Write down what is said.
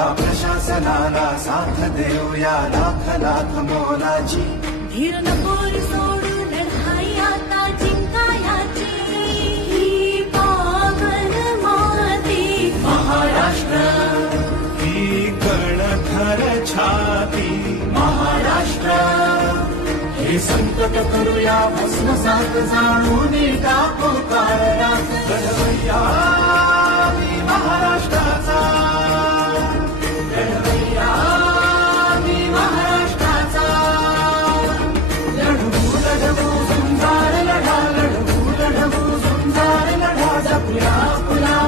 या प्रशासनाला साथ देऊया लाख लाख मोलाची. धीर नको रे सोडू लढाई आता जिंकायाची. ही पावन माती महाराष्ट्र, ही कणखर छाती महाराष्ट्र. हे संकट करूया भस्मसात जाणून टाकू काळरात. लढवय्या मी महाराष्ट्राचा, लढवय्या मी महाराष्ट्राचा. लढवू लढवू झुंजार लढा, लढवू लढवू झुंजार लढा. जपूया फुला